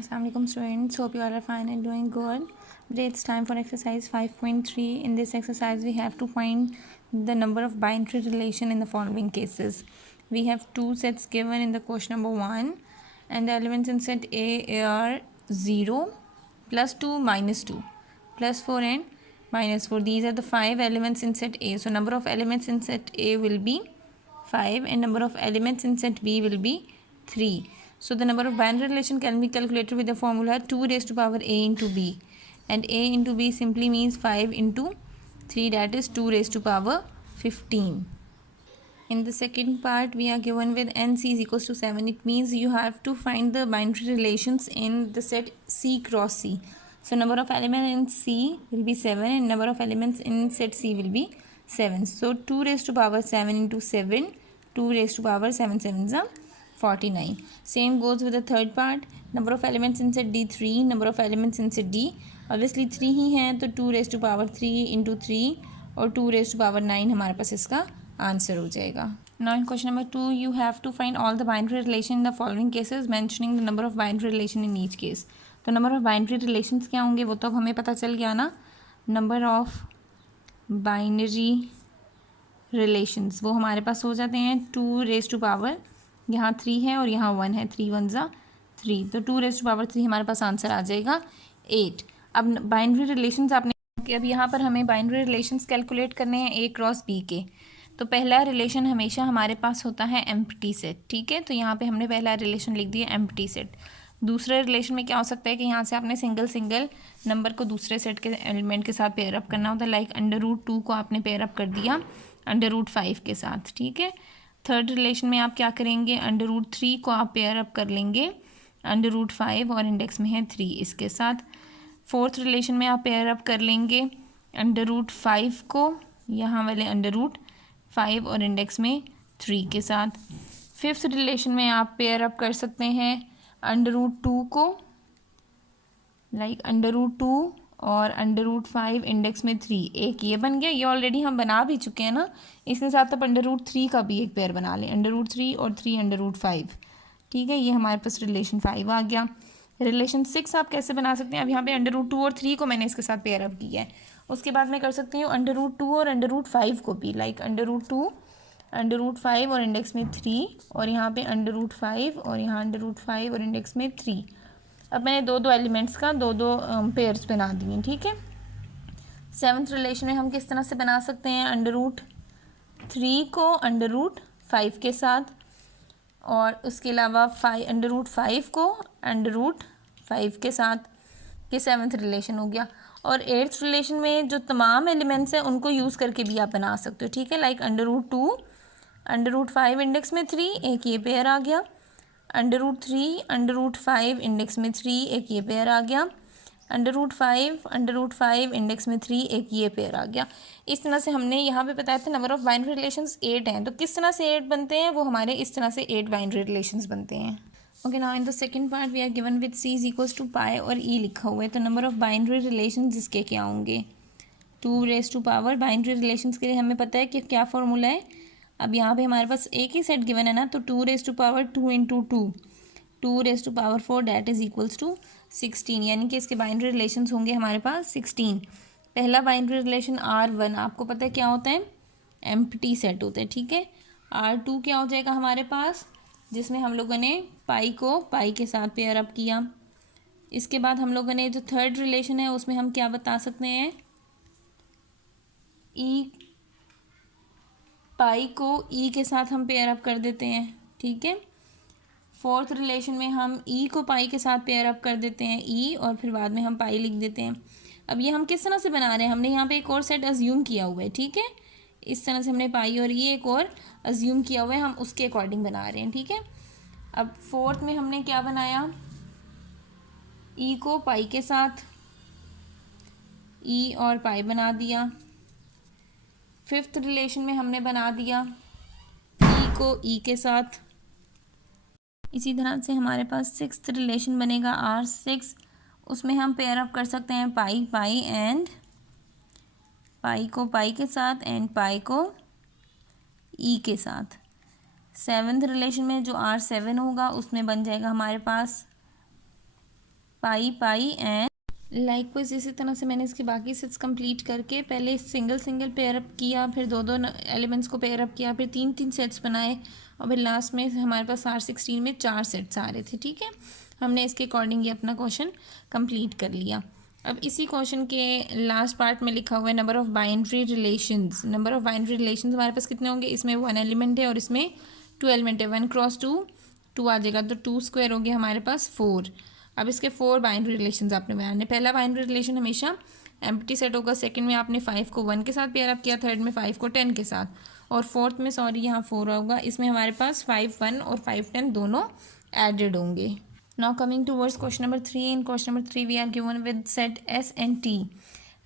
Assalamualaikum students, hope you all are fine and doing good. Today it's time for exercise 5.3. In this exercise we have to find the number of binary relation in the following cases. We have two sets given in the question number 1 and the elements in set A are 0, plus 2, minus 2, plus 4 and minus 4. These are the 5 elements in set A. So number of elements in set A will be 5 and number of elements in set B will be 3. So the number of binary relation can be calculated with the formula 2 raised to power a into b, and a into b simply means 5 into 3, that is 2 raised to power 15. In the second part we are given with nc is equals to 7. It means you have to find the binary relations in the set C cross C. So number of elements in C will be 7 and number of elements in set C will be 7. So 2 raised to power 7 into 7, 2 raised to power 7 7s are 49. Same goes with the third part. Number of elements in set D 3, number of elements in set D obviously 3 ही हैं, तो 2 raised to power 3 into 3 और 2 raised to power 9 हमारे पास इसका answer हो जाएगा. Now in question number 2 you have to find all the binary relation in the following cases, mentioning the number of binary relation in each case. तो number of binary relations क्या होंगे वो तो हमें पता चल गया ना. Number of binary relations वो हमारे पास हो जाते हैं 2 raised to power, यहाँ 3 है और यहाँ 1 है, 3 1 ज़ा 3, तो 2 raised to power 3 हमारे पास आंसर आ जाएगा 8. अब बाइनरी रिलेशंस आपने अब यहाँ पर हमें बाइनरी रिलेशंस कैलकुलेट करने हैं ए क्रॉस बी के. तो पहला रिलेशन हमेशा हमारे पास होता है एम्प्टी सेट. ठीक है, तो यहाँ पे हमने पहला रिलेशन लिख दिया एम्प्टी सेट. दूसरे रिलेशन में क्या हो सकता है कि यहाँ से आपने सिंगल सिंगल नंबर को दूसरे सेट के एलिमेंट के साथ पेयर अप करना होता है. लाइक √2 को आपने पेयर अप कर दिया √5 के साथ. ठीक है, थर्ड रिलेशन में आप क्या करेंगे, √3 को आप पेयर अप कर लेंगे √5 और इंडेक्स में है 3 इसके साथ. फोर्थ रिलेशन में आप पेयर अप कर लेंगे √5 को यहाँ वाले √5 और इंडेक्स में 3 के साथ. फिफ्थ रिलेशन में आप पेयर अप कर सकते हैं √2 को, लाइक √2 और √5 इंडेक्स में 3. एक ये बन गया, ये ऑलरेडी हम बना भी चुके हैं ना. इसके साथ आप √3 का भी एक पेयर बना लें, √3 और 3 √5. ठीक है, ये हमारे पास रिलेशन 5 आ गया. रिलेशन 6 आप कैसे बना सकते हैं, अब यहाँ पे √2 और 3 को मैंने इसके साथ पेयर अप किया है. उसके बाद मैं कर सकती हूँ √2 और √5 को भी, लाइक √2 √5 और इंडेक्स में 3 और यहाँ पे √5 और यहाँ √5 और इंडेक्स में 3. अब मैंने दो एलिमेंट्स का दो पेयर्स बना दिए. ठीक है, सेवन्थ रिलेशन में हम किस तरह से बना सकते हैं, √3 को √5 के साथ और उसके अलावा √5 को √5 के साथ. ये सेवन्थ रिलेशन हो गया. और एट्थ रिलेशन में जो तमाम एलिमेंट्स हैं उनको यूज़ करके भी आप बना सकते हो. ठीक है, लाइक √2 √5 इंडेक्स में 3, एक ये पेयर आ गया. √3 √5 इंडेक्स में 3, एक ये पेयर आ गया. √5 इंडेक्स में 3, एक ये पेयर आ गया. इस तरह से हमने यहाँ पे बताया था नंबर ऑफ बाइनरी रिलेशंस 8 हैं. तो किस तरह से 8 बनते हैं, वो हमारे इस तरह से 8 बाइनरी रिलेशंस बनते हैं. Okay, now in the second part we are given with c is equals to pi और e लिखा हुआ है. तो नंबर ऑफ बाइनरी रिलेशंस जिसके क्या होंगे, 2 raise to power. Binary relations के लिए हमें पता है कि क्या फॉर्मूला है. अब यहाँ पे हमारे पास एक ही सेट गिवन है ना, तो 2 raise to power 2 into 2 raise to power 4 that is equals to 16. यानी कि इसके बाइनरी रिलेशंस होंगे हमारे पास 16. पहला बाइनरी रिलेशन R1 आपको पता है क्या होता है, एम्प्टी सेट होता है. ठीक है, R2 क्या हो जाएगा हमारे पास, जिसमें हम लोगों ने पाई को पाई के साथ पेयर अप किया. इसके बाद हम लोगों ने जो थर्ड रिलेशन है उसमें हम क्या बता सकते हैं, पाई को ई के साथ हम पेयर अप कर देते हैं. ठीक है, फोर्थ रिलेशन में हम ई को पाई के साथ पेयर अप कर देते हैं ई, और फिर बाद में हम पाई लिख देते हैं. अब ये हम किस तरह से बना रहे हैं, हमने यहाँ पे एक और सेट अज्यूम किया हुआ है. ठीक है, इस तरह से हमने पाई और ये एक और अज्यूम किया हुआ है, हम उसके अकॉर्डिंग बना रहे हैं. ठीक है, अब फोर्थ में हमने क्या बनाया, ई को पाई के साथ ई और पाई बना दिया. फिफ्थ रिलेशन में हमने बना दिया ई को ई के साथ. इसी तरह से हमारे पास सिक्स्थ रिलेशन बनेगा R6. उसमें हम पेयर अप कर सकते हैं पाई एंड पाई को पाई के साथ एंड पाई को ई के साथ. सेवन्थ रिलेशन में जो R7 होगा उसमें बन जाएगा हमारे पास पाई पाई एंड लाइकवाइज इसी तरह से मैंने इसके बाकी सेट्स कंप्लीट करके पहले सिंगल सिंगल पेयर अप किया, फिर दो दो एलिमेंट्स को पेयर अप किया, फिर तीन तीन सेट्स बनाए और फिर लास्ट में हमारे पास R16 में 4 सेट्स आ रहे थे। ठीक है, हमने इसके अकॉर्डिंग ये अपना क्वेश्चन कंप्लीट कर लिया। अब इसी क्वेश्चन के लास्ट पार्ट में लिखा हुआ है number of binary relations. Number of binary relations हमारे पास कितने होंगे, इसमें 1 एलिमेंट है और इसमें 2 एलिमेंट है। 1 क्रॉस 2 आ जाएगा, तो 2 स्क्वायर हो गया हमारे पास 4। अब इसके 4 बाइनरी रिलेशंस आपने बनाने। पहला बाइनरी रिलेशन हमेशा एम्प्टी सेट होगा, सेकंड में आपने 5 को 1 के साथ पेयर अप किया, थर्ड में 5 को 10 के साथ, और फोर्थ में यहाँ 4 होगा। इसमें हमारे पास 5 1 और 5 10 दोनों एडेड होंगे। Now coming towards question number 3। In question number 3 we are given with set S and T।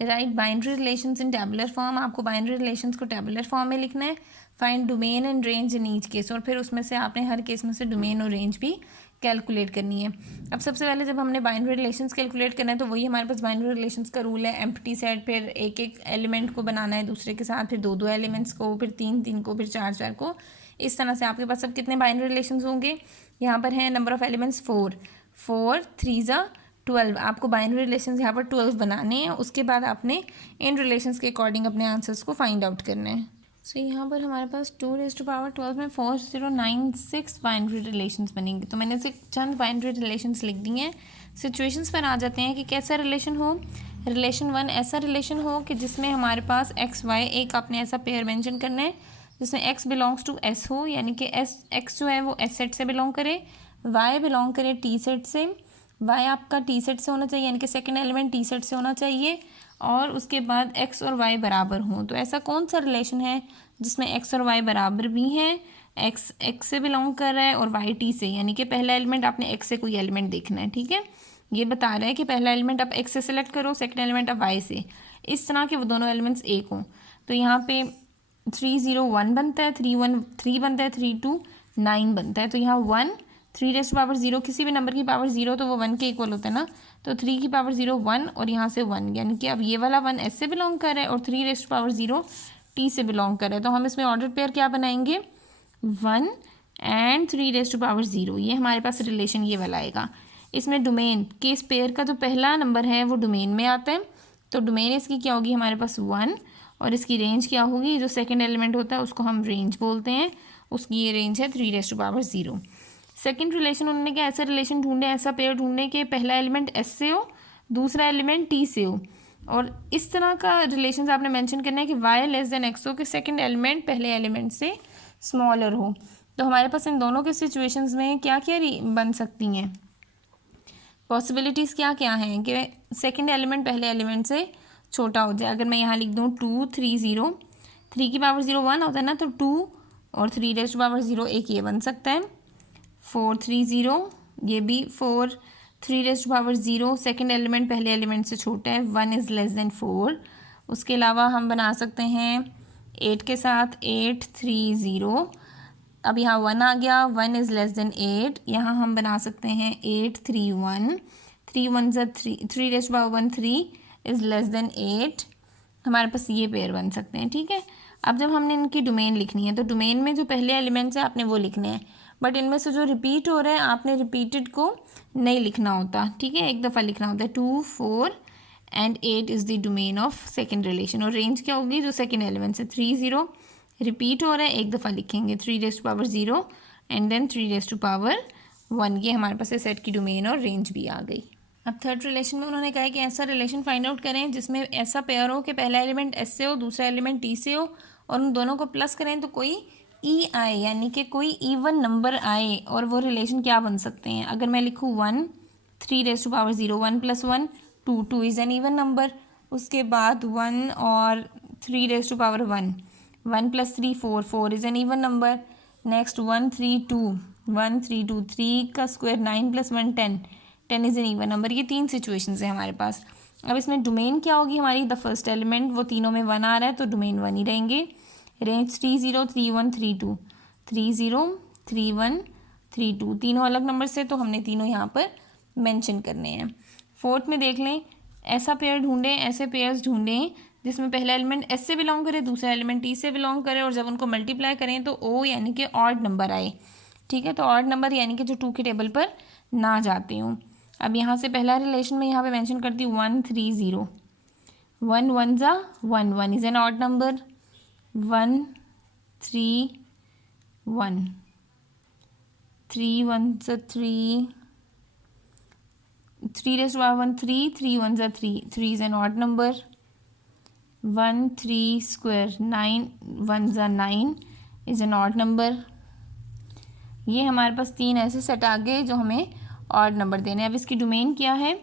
Write binary relations in tabular form. आपको बाइनरी रिलेशंस को टेबुलर फॉर्म में लिखना है। Find domain and range in each case, और फिर उसमें से आपने हर केस में से डोमेन और रेंज भी कैलकुलेट करनी है। अब सबसे पहले जब हमने बाइनरी रिलेशंस कैलकुलेट करना है तो वही हमारे पास बाइनरी रिलेशंस का रूल है, एम्प्टी सेट, फिर एक एक एलिमेंट को बनाना है दूसरे के साथ, फिर दो दो एलिमेंट्स को, फिर तीन तीन को, फिर चार चार को। इस तरह से आपके पास अब कितने बाइनरी रिलेशंस होंगे, यहाँ पर है नंबर ऑफ एलिमेंट्स 4, 4 3 ज़ा 12। आपको बाइनरी रिलेशंस यहाँ पर 12 बनाने हैं। उसके बाद आपने इन रिलेशंस के अकॉर्डिंग अपने आंसर्स को फाइंड आउट करना है। सो यहाँ पर हमारे पास 2⁻12 में 4096 बाइनरी रिलेशंस बनेंगे। तो मैंने इसे चंद बाइनरी रिलेशंस लिख दी हैं। सिचुएशंस पर आ जाते हैं कि कैसा रिलेशन हो। रिलेशन 1 ऐसा रिलेशन हो कि जिसमें हमारे पास एक्स वाई, एक आपने ऐसा पेयर मेंशन करना है जिसमें एक्स बिलोंग्स टू एस हो, यानी कि एक्स जो है वो एस सेट से बिलोंग करे, वाई बिलोंग करे टी सेट से। वाई आपका टी सेट से होना चाहिए, यानी कि सेकेंड एलिमेंट टी सेट से होना चाहिए, और उसके बाद एक्स और वाई बराबर हों। तो ऐसा कौन सा रिलेशन है जिसमें एक्स और वाई बराबर भी हैं, एक्स एक्स से बिलोंग कर रहा है और वाई टी से, यानी कि पहला एलिमेंट आपने एक्स से कोई एलिमेंट देखना है। ठीक है, ये बता रहा है कि पहला एलिमेंट आप एक्स से सेलेक्ट करो, सेकेंड एलिमेंट आप वाई से, इस तरह के वो दोनों एलिमेंट्स एक हों। तो यहाँ पे 3 0 1 बनता है, 3 1 3 बनता है, 3 2 9 बनता है। तो यहाँ 1 3⁻0, किसी भी नंबर की पावर 0 तो वो 1 के इक्वल होता है ना, तो 3 की पावर 0 1 और यहाँ से 1, यानी कि अब ये वाला 1 एस से बिलोंग कर रहा है और 3⁻0 टी से बिलोंग कर रहा है। तो हम इसमें ऑर्डर पेयर क्या बनाएंगे, 1 एंड 3⁻0। ये हमारे पास रिलेशन ये वाला आएगा। इसमें डोमेन के इस पेयर का जो पहला नंबर है वो डोमेन में आता है, तो डोमेन इसकी क्या होगी हमारे पास 1, और इसकी रेंज क्या होगी, जो सेकेंड एलिमेंट होता है उसको हम रेंज बोलते हैं, उसकी ये रेंज है 3⁻0। सेकेंड रिलेशन उन्होंने क्या ऐसा रिलेशन ढूंढे, ऐसा पेयर ढूंढे कि पहला एलिमेंट एस से हो, दूसरा एलिमेंट टी से हो, और इस तरह का रिलेशन आपने मेंशन करना है कि वाई लेस देन एक्स हो, कि सेकेंड एलिमेंट पहले एलिमेंट से स्मॉलर हो। तो हमारे पास इन दोनों के सिचुएशंस में क्या क्या बन सकती हैं, पॉसिबिलिटीज़ क्या क्या हैं कि सेकेंड एलिमेंट पहले एलिमेंट से छोटा हो जाए। अगर मैं यहाँ लिख दूँ 2 3 0, 3 की पावर 0 1 होता है ना, तो 2 और 3⁻0 एक ये बन सकता है, 4 3 0, ये भी 4 3⁻0, सेकेंड एलिमेंट पहले एलिमेंट से छोटा है, 1 इज़ लेस देन 4। उसके अलावा हम बना सकते हैं 8 के साथ 8 3 0, अब यहाँ 1 आ गया, 1 इज़ लेस देन 8। यहाँ हम बना सकते हैं 8 3 1, 3 1 ज़ा 3⁻1 3 इज़ लेस देन 8। हमारे पास ये पेयर बन सकते हैं। ठीक है, अब जब हमने इनकी डोमेन लिखनी है तो डोमेन में जो पहले एलिमेंट्स हैं आपने वो लिखने हैं, बट इनमें से जो रिपीट हो रहा है आपने रिपीटेड को नहीं लिखना होता। ठीक है, एक दफ़ा लिखना होता है। 2 4 and 8 is the domain of second relation, और रेंज क्या होगी, जो सेकेंड एलिमेंट से 3 0 रिपीट हो रहा है, एक दफ़ा लिखेंगे 3⁻0 एंड देन 3⁻1। ये हमारे पास सेट की डोमेन और रेंज भी आ गई। अब थर्ड रिलेशन में उन्होंने कहा है कि ऐसा रिलेशन फाइंड आउट करें जिसमें ऐसा पेयर हो कि पहला एलिमेंट एस से हो, दूसरा एलिमेंट टी से हो, और उन दोनों को प्लस करें तो कोई ई आए, यानी कि कोई इवन नंबर आए। और वो रिलेशन क्या बन सकते हैं, अगर मैं लिखूँ 1 3⁻0, 1 + 1 2, 2 इज़ एन इवन नंबर। उसके बाद 1 और 3⁻1, 1 + 3 4, 4 is an even number. Next 1 3 2, 1 3 2, 3 का square 9 + 1 10, 10 is an even number. ये 3 सिचुएशंस हैं हमारे पास। अब इसमें डोमेन क्या होगी हमारी, द फर्स्ट एलिमेंट, वो तीनों में 1 आ रहा है तो डोमेन 1 ही रहेंगे। रेंज 3 0 3 1 3 2, 3 0 3 1 3 2, तीनों अलग नंबर से, तो हमने तीनों यहाँ पर मेंशन करने हैं। फोर्थ में देख लें, ऐसा पेयर ढूंढें, ऐसे पेयर्स ढूंढें जिसमें पहला एलिमेंट एस से बिलोंग करे, दूसरा एलिमेंट टी से बिलोंग करे, और जब उनको मल्टीप्लाई करें तो ओ यानी कि ऑड नंबर आए। ठीक है, तो ऑड नंबर यानी कि जो 2 के टेबल पर ना जाते हों। अब यहाँ से पहला रिलेशन में यहाँ पे मेंशन करती हूँ 1 3 0। 1 1 ज़ा 1, 1 इज़ एन ऑड नंबर, 1 3 1, 3 1 ज़ा 3, 3 raised to power 1 3, 3 1 ज़ा 3, 3 is an odd number, 1 3 square 9, 1 ज़ा 9 is an odd number। ये हमारे पास 3 ऐसे सेट आ गए जो हमें ऑड नंबर देने हैं। अब इसकी डोमेन क्या है?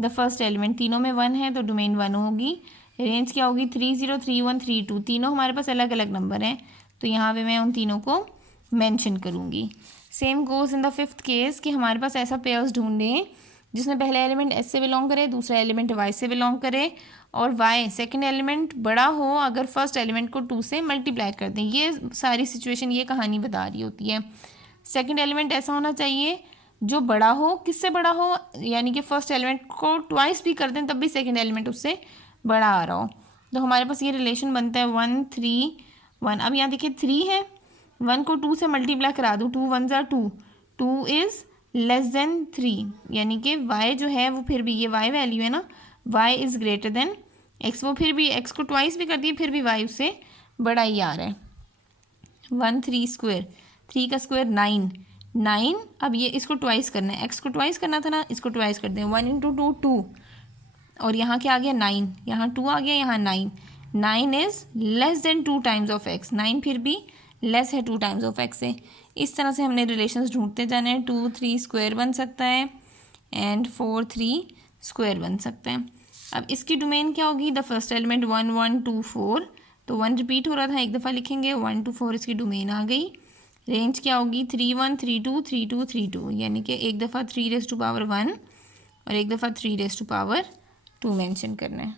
द फर्स्ट एलिमेंट, तीनों में 1 है तो डोमेन 1 होगी। रेंज क्या होगी? 3 0 3 1 3 2, तीनों हमारे पास अलग अलग नंबर हैं तो यहाँ पे मैं उन तीनों को मेंशन करूँगी। Same goes in the fifth case कि हमारे पास ऐसा पेयर्स ढूंढें जिसमें पहला एलिमेंट एस से बिलोंग करे, दूसरा एलिमेंट वाई से बिलोंग करे और वाई सेकंड एलिमेंट बड़ा हो अगर फर्स्ट एलिमेंट को 2 से मल्टीप्लाई कर दें। ये सारी सिचुएशन ये कहानी बता रही होती है। सेकंड एलिमेंट ऐसा होना चाहिए जो बड़ा हो, किससे बड़ा हो, यानी कि फर्स्ट एलिमेंट को ट्वाइस भी कर दें तब भी सेकंड एलिमेंट उससे बड़ा आ रहा हो। तो हमारे पास ये रिलेशन बनता है 1 3 1। अब यहाँ देखिए 3 है, 1 को 2 से मल्टीप्लाई करा दूँ, 2 1 ज़ा 2, 2 इज़ लेस देन 3, यानी कि y जो है वो फिर भी, ये y वैल्यू है ना, y is greater than x, वो फिर भी x को ट्वाइस भी कर दिए फिर भी y उससे बड़ा ही आ रहा है। 1 3 स्क्वायर, 3 का स्क्वायर 9, 9। अब ये इसको ट्वाइस करना है, x को ट्वाइस करना था ना, इसको ट्वाइस कर दें, 1 इंटू 2 2, और यहाँ क्या आ गया 9, यहाँ 2 आ गया, यहाँ 9, 9 is less than 2 times of x, 9 फिर भी लेस है 2 टाइम्स ऑफ x से। इस तरह से हमने रिलेशंस ढूंढते जाना है। 2 3 स्क्वायर बन सकता है एंड 4 3 स्क्वायर बन सकता है। अब इसकी डोमेन क्या होगी? द फर्स्ट एलिमेंट 1 1 2 4, तो 1 रिपीट हो रहा था, एक दफ़ा लिखेंगे, 1 2 4 इसकी डोमेन आ गई। रेंज क्या होगी? 3 1 3 2 3 2 3 2, यानी कि एक दफ़ा 3 raised to power 1 और एक दफ़ा 3 raised to power 2 मेंशन करना है।